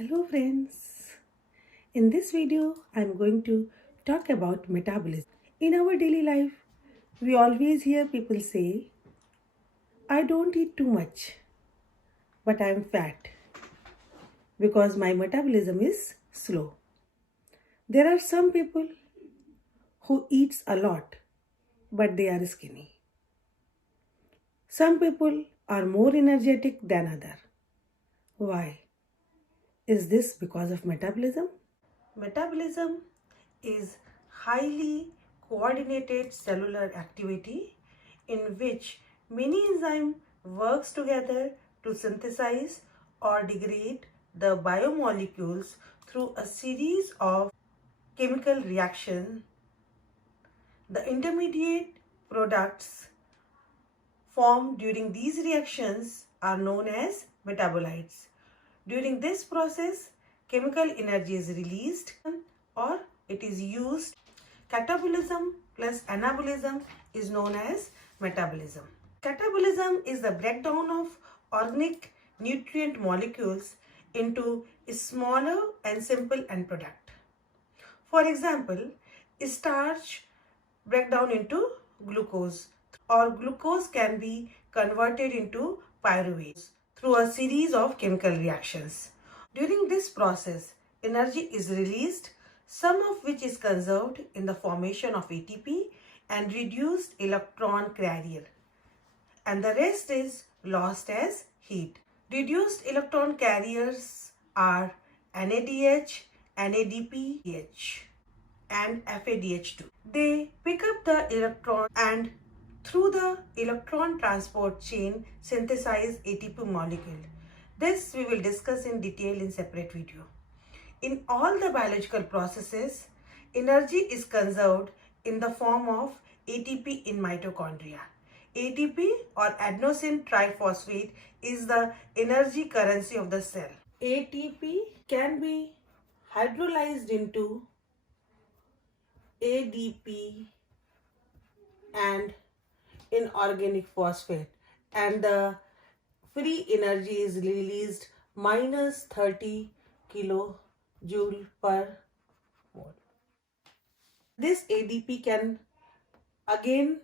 Hello friends. In this video, I'm going to talk about metabolism. In our daily life, we always hear people say, I don't eat too much, but I'm fat because my metabolism is slow. There are some people who eats a lot, but they are skinny. Some people are more energetic than other. Why? Is this because of metabolism? Metabolism is highly coordinated cellular activity in which many enzymes works together to synthesize or degrade the biomolecules through a series of chemical reactions. The intermediate products formed during these reactions are known as metabolites. During this process, chemical energy is released or it is used. Catabolism plus anabolism is known as metabolism. Catabolism is the breakdown of organic nutrient molecules into a smaller and simple end product. For example, starch breakdown into glucose, or glucose can be converted into pyruvate through a series of chemical reactions. During this process, energy is released, some of which is conserved in the formation of ATP and reduced electron carrier, and the rest is lost as heat. Reduced electron carriers are NADH, NADPH, and FADH2. They pick up the electron and through the electron transport chain synthesize ATP molecule. This we will discuss in detail in separate video. In all the biological processes, energy is conserved in the form of ATP in mitochondria. ATP or adenosine triphosphate is the energy currency of the cell. ATP can be hydrolyzed into ADP and inorganic phosphate, and the free energy is released minus 30 kilojoule per mole. This ADP can again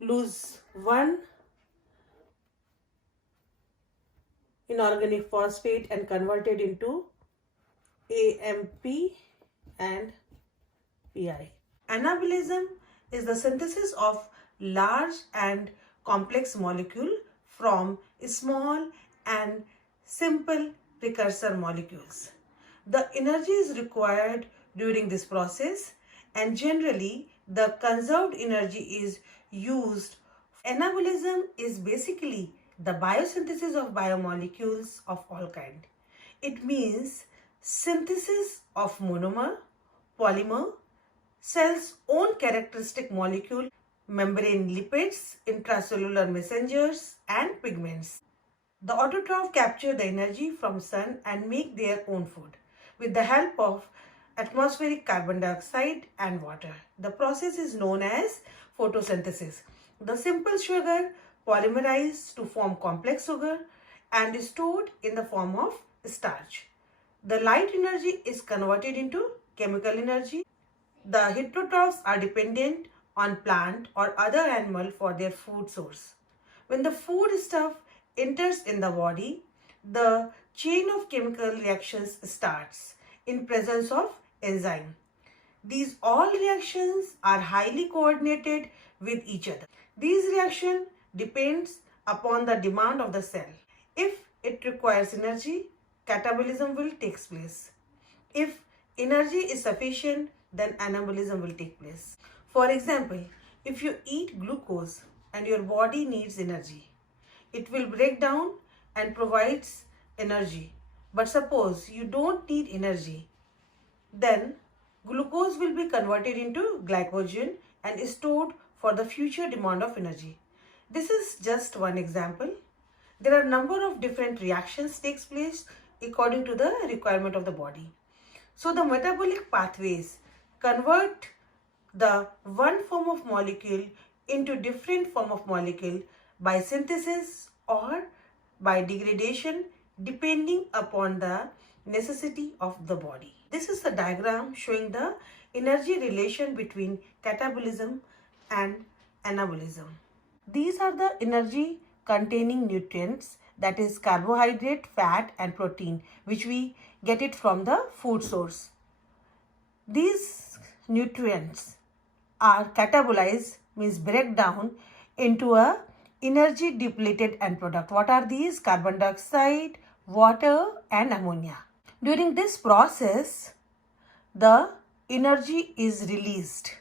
lose one inorganic phosphate and converted into AMP and PI. Anabolism is the synthesis of large and complex molecule from small and simple precursor molecules. The energy is required during this process, and generally the conserved energy is used. Anabolism is basically the biosynthesis of biomolecules of all kind. It means synthesis of monomer, polymer, cell's own characteristic molecule, membrane lipids, intracellular messengers, and pigments. The autotroph capture the energy from sun and make their own food with the help of atmospheric carbon dioxide and water. The process is known as photosynthesis. The simple sugar polymerized to form complex sugar and is stored in the form of starch. The light energy is converted into chemical energy. The heterotrophs are dependent on plant or other animal for their food source. When the food stuff enters in the body, the chain of chemical reactions starts in presence of enzyme. These all reactions are highly coordinated with each other. These reactions depends upon the demand of the cell. If it requires energy, catabolism will take place. If energy is sufficient, then anabolism will take place. For example, if you eat glucose and your body needs energy, it will break down and provides energy. But suppose you don't need energy, then glucose will be converted into glycogen and is stored for the future demand of energy. This is just one example. There are a number of different reactions takes place according to the requirement of the body. So the metabolic pathways convert the one form of molecule into different form of molecule by synthesis or by degradation depending upon the necessity of the body. This is the diagram showing the energy relation between catabolism and anabolism. These are the energy containing nutrients, that is carbohydrate, fat and protein, which we get it from the food source. These nutrients are catabolized, means break down into a energy depleted end product. What are these? Carbon dioxide, water and ammonia. During this process, the energy is released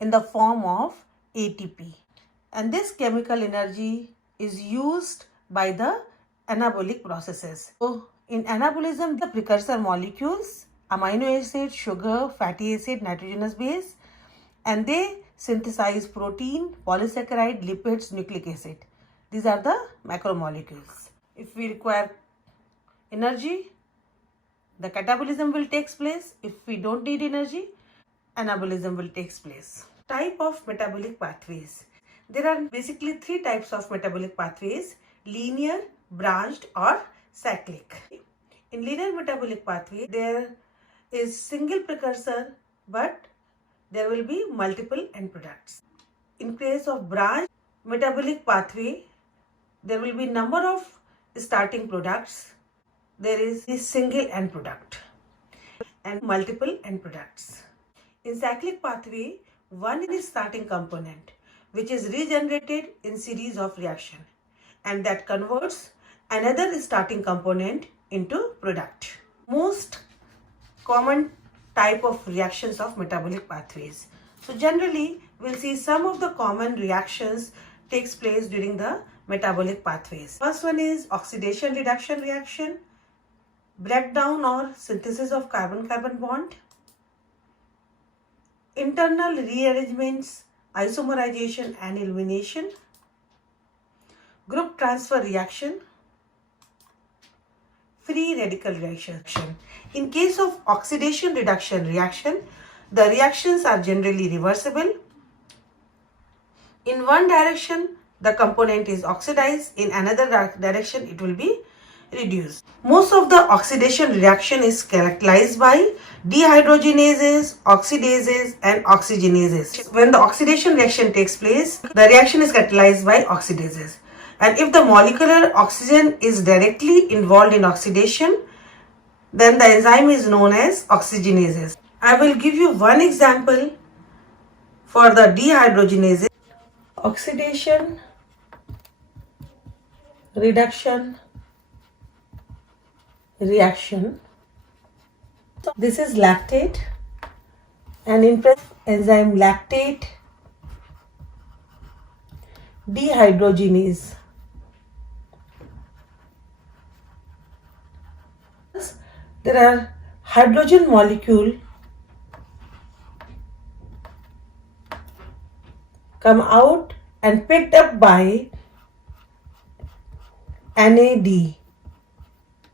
in the form of ATP, and this chemical energy is used by the anabolic processes. So in anabolism, the precursor molecules, amino acid, sugar, fatty acid, nitrogenous base, and they synthesize protein, polysaccharide, lipids, nucleic acid. These are the macromolecules. If we require energy, the catabolism will take place. If we don't need energy, anabolism will take place. Type of metabolic pathways. There are basically three types of metabolic pathways: linear, branched or cyclic. In linear metabolic pathway, there is single precursor, but there will be multiple end products. In case of branch metabolic pathway, there will be number of starting products. There is a single end product and multiple end products. In cyclic pathway, one is starting component which is regenerated in series of reaction, and that converts another starting component into product. Most common type of reactions of metabolic pathways. So generally, we'll see some of the common reactions takes place during the metabolic pathways. First one is oxidation reduction reaction, breakdown or synthesis of carbon-carbon bond, internal rearrangements, isomerization and elimination, group transfer reaction, free radical reaction. In case of oxidation reduction reaction, the reactions are generally reversible. In one direction, the component is oxidized. In another direction, it will be reduced. Most of the oxidation reaction is characterized by dehydrogenases, oxidases and oxygenases. When the oxidation reaction takes place, the reaction is catalyzed by oxidases. And if the molecular oxygen is directly involved in oxidation, then the enzyme is known as oxygenases. I will give you one example for the dehydrogenases. Oxidation, reduction, reaction. This is lactate, and in enzyme lactate dehydrogenase. There are hydrogen molecule come out and picked up by NAD.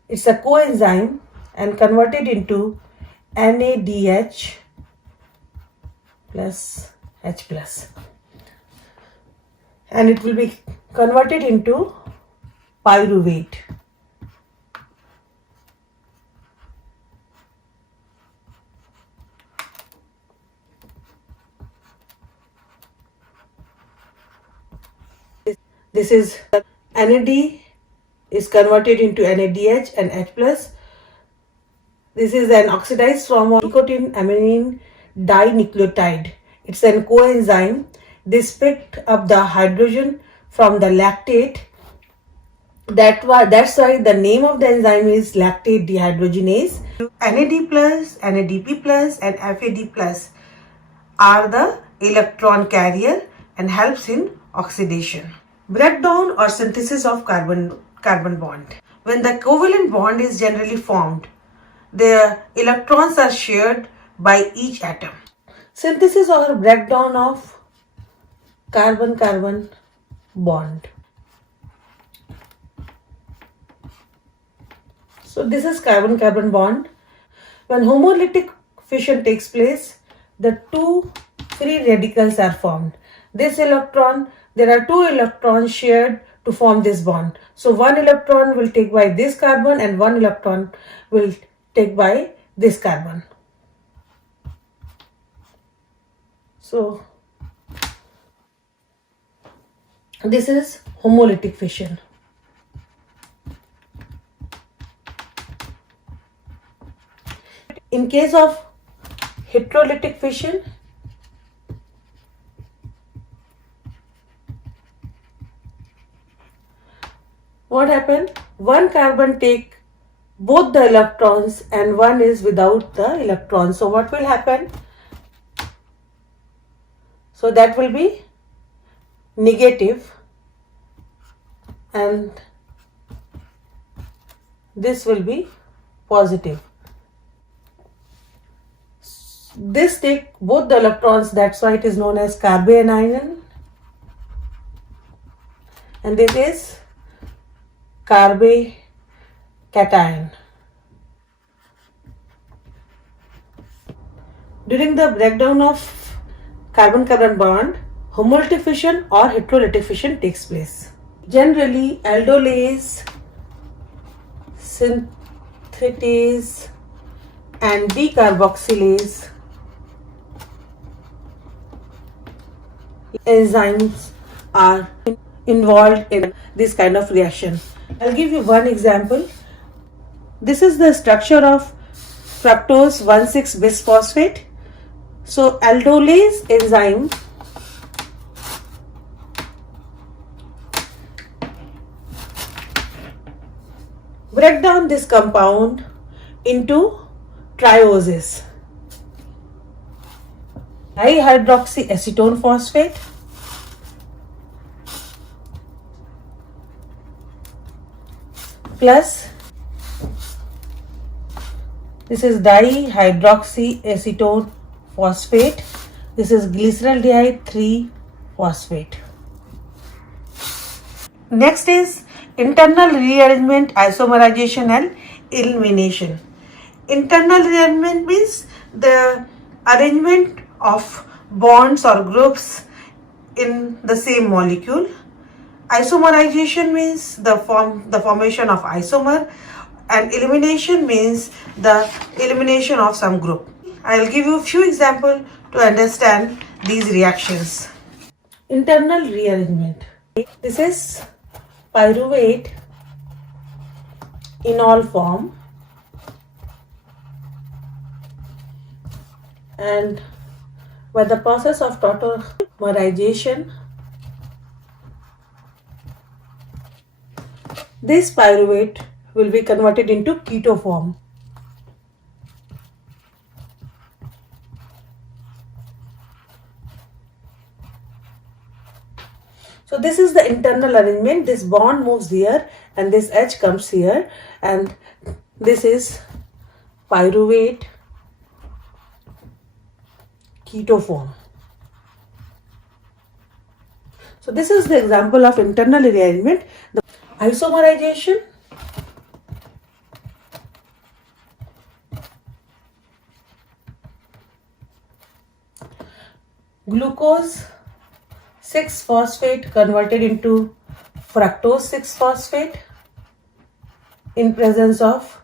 It's a coenzyme and converted into NADH plus H plus, and it will be converted into pyruvate. This is NAD is converted into NADH and H plus. This is an oxidized form of nicotinamine dinucleotide. It's a coenzyme. This picked up the hydrogen from the lactate. That's why the name of the enzyme is lactate dehydrogenase. NAD plus, NADP plus and FAD plus are the electron carrier and helps in oxidation. Breakdown or synthesis of carbon bond. When the covalent bond is generally formed, the electrons are shared by each atom. Synthesis or breakdown of carbon-carbon bond. So this is carbon-carbon bond. When homolytic fission takes place, the two free radicals are formed. This electron, there are two electrons shared to form this bond. So one electron will take by this carbon and one electron will take by this carbon. So this is homolytic fission. In case of heterolytic fission, what happened? One carbon take both the electrons and one is without the electrons. So what will happen? So that will be negative and this will be positive. This take both the electrons, that's why it is known as carbanion, and this is carbocation. During the breakdown of carbon-carbon bond, homolytic fission or heterolytic fission takes place. Generally, aldolase, synthetase and decarboxylase enzymes are involved in this kind of reaction. I'll give you one example. This is the structure of fructose 1,6-bisphosphate. So aldolase enzyme break down this compound into trioses. Dihydroxyacetone phosphate plus this is dihydroxyacetone phosphate. This is glyceraldehyde 3-phosphate. Next is internal rearrangement, isomerization and elimination. Internal rearrangement means the arrangement of bonds or groups in the same molecule. Isomerization means the formation of isomer, and elimination means the elimination of some group. I'll give you a few examples to understand these reactions. Internal rearrangement. This is pyruvate enol form, and by the process of tautomerization, this pyruvate will be converted into keto form. So this is the internal arrangement. This bond moves here and this H comes here, and this is pyruvate keto form. So this is the example of internal rearrangement. The isomerization, glucose 6-phosphate converted into fructose 6-phosphate in presence of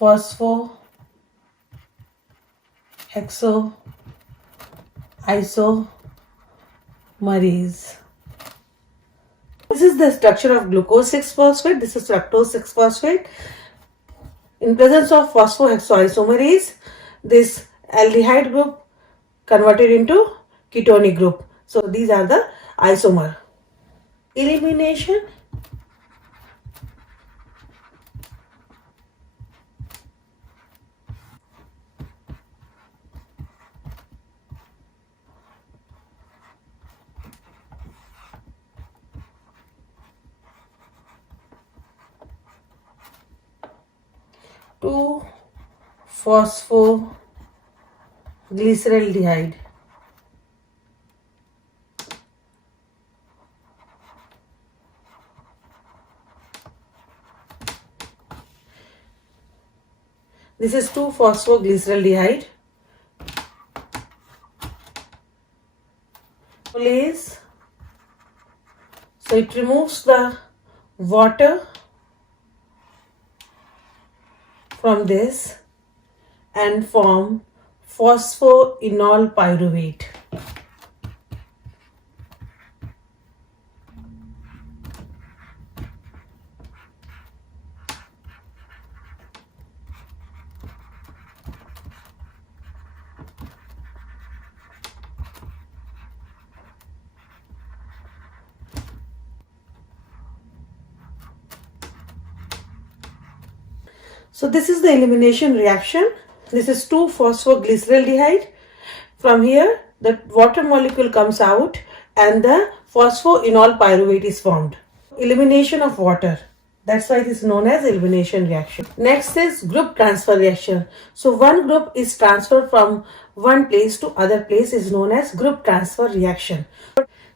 phosphohexoisomerase. This is the structure of glucose 6-phosphate. This is fructose 6-phosphate. In presence of phosphohexoisomerase, this aldehyde group converted into ketonic group. So these are the isomer. Elimination. Two phosphoglyceraldehyde. This is 2-phosphoglyceraldehyde. So it removes the water from this and form phosphoenol pyruvate. So this is the elimination reaction. This is 2-phosphoglyceraldehyde. From here, the water molecule comes out and the phosphoenol pyruvate is formed. Elimination of water. That's why it is known as elimination reaction. Next is group transfer reaction. So one group is transferred from one place to other place is known as group transfer reaction.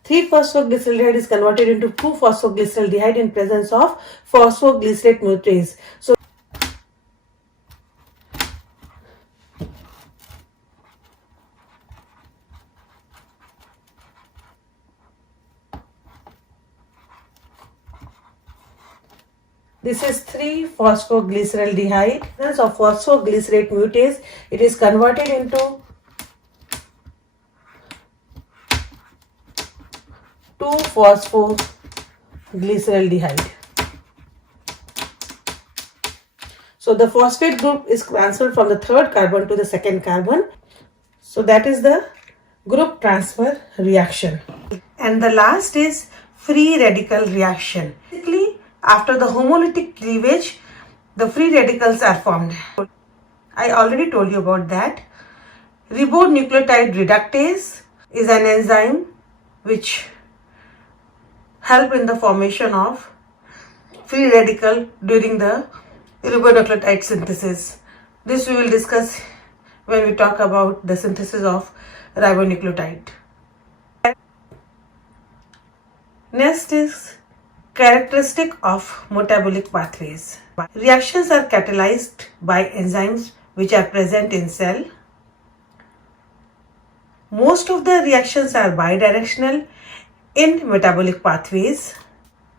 3-phosphoglyceraldehyde is converted into 2-phosphoglyceraldehyde in presence of phosphoglycerate mutase. So this is 3-phosphoglyceraldehyde. Of phosphoglycerate mutase, it is converted into 2-phosphoglyceraldehyde. So the phosphate group is transferred from the third carbon to the second carbon. So that is the group transfer reaction. And the last is free radical reaction. Basically, after the homolytic cleavage, the free radicals are formed. I already told you about that. Ribonucleotide reductase is an enzyme which help in the formation of free radical during the ribonucleotide synthesis. This we will discuss when we talk about the synthesis of ribonucleotide. Next is characteristic of metabolic pathways. Reactions are catalyzed by enzymes which are present in cell. Most of the reactions are bidirectional in metabolic pathways.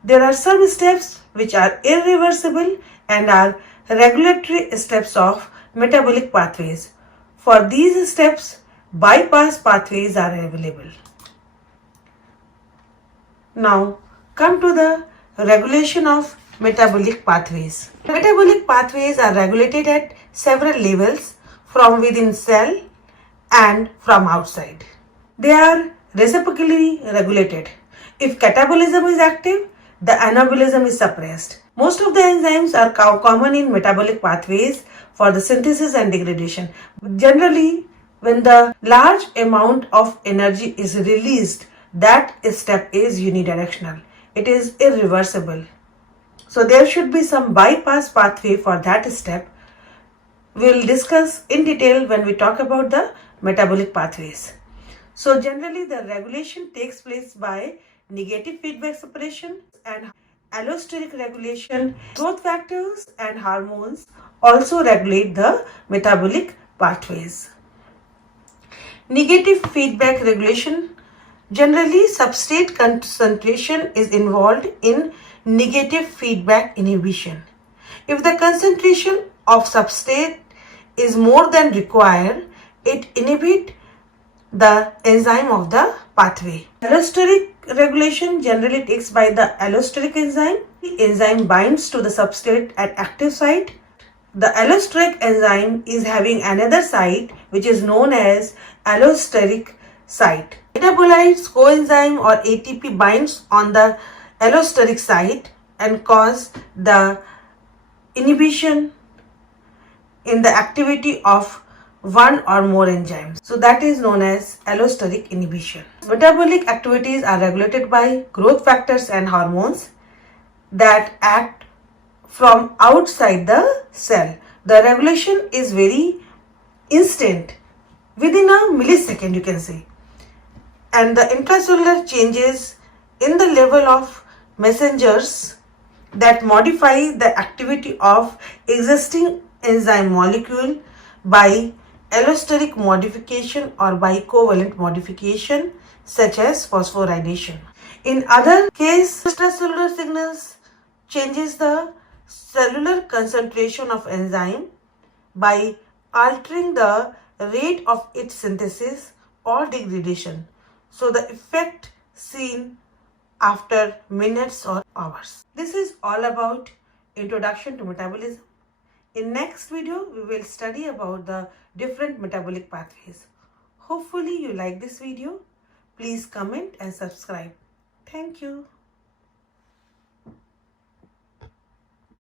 There are some steps which are irreversible and are regulatory steps of metabolic pathways. For these steps, bypass pathways are available. Now, come to the regulation of metabolic pathways. Metabolic pathways are regulated at several levels from within cell and from outside. They are reciprocally regulated. If catabolism is active, the anabolism is suppressed. Most of the enzymes are common in metabolic pathways for the synthesis and degradation. Generally, when the large amount of energy is released, that step is unidirectional. It is irreversible. So there should be some bypass pathway for that step. We will discuss in detail when we talk about the metabolic pathways. So generally the regulation takes place by negative feedback separation and allosteric regulation. Growth factors and hormones also regulate the metabolic pathways. Negative feedback regulation. Generally, substrate concentration is involved in negative feedback inhibition. If the concentration of substrate is more than required, it inhibits the enzyme of the pathway. Allosteric regulation generally takes by the allosteric enzyme. The enzyme binds to the substrate at active site. The allosteric enzyme is having another site which is known as allosteric site. Metabolites, coenzyme or ATP binds on the allosteric site and cause the inhibition in the activity of one or more enzymes. So that is known as allosteric inhibition. Metabolic activities are regulated by growth factors and hormones that act from outside the cell. The regulation is very instant, within a millisecond you can say. And the intracellular changes in the level of messengers that modify the activity of existing enzyme molecule by allosteric modification or by covalent modification such as phosphorylation. In other case, extracellular signals changes the cellular concentration of enzyme by altering the rate of its synthesis or degradation. So the effect seen after minutes or hours. This is all about introduction to metabolism. In next video, we will study about the different metabolic pathways. Hopefully you like this video. Please comment and subscribe. Thank you.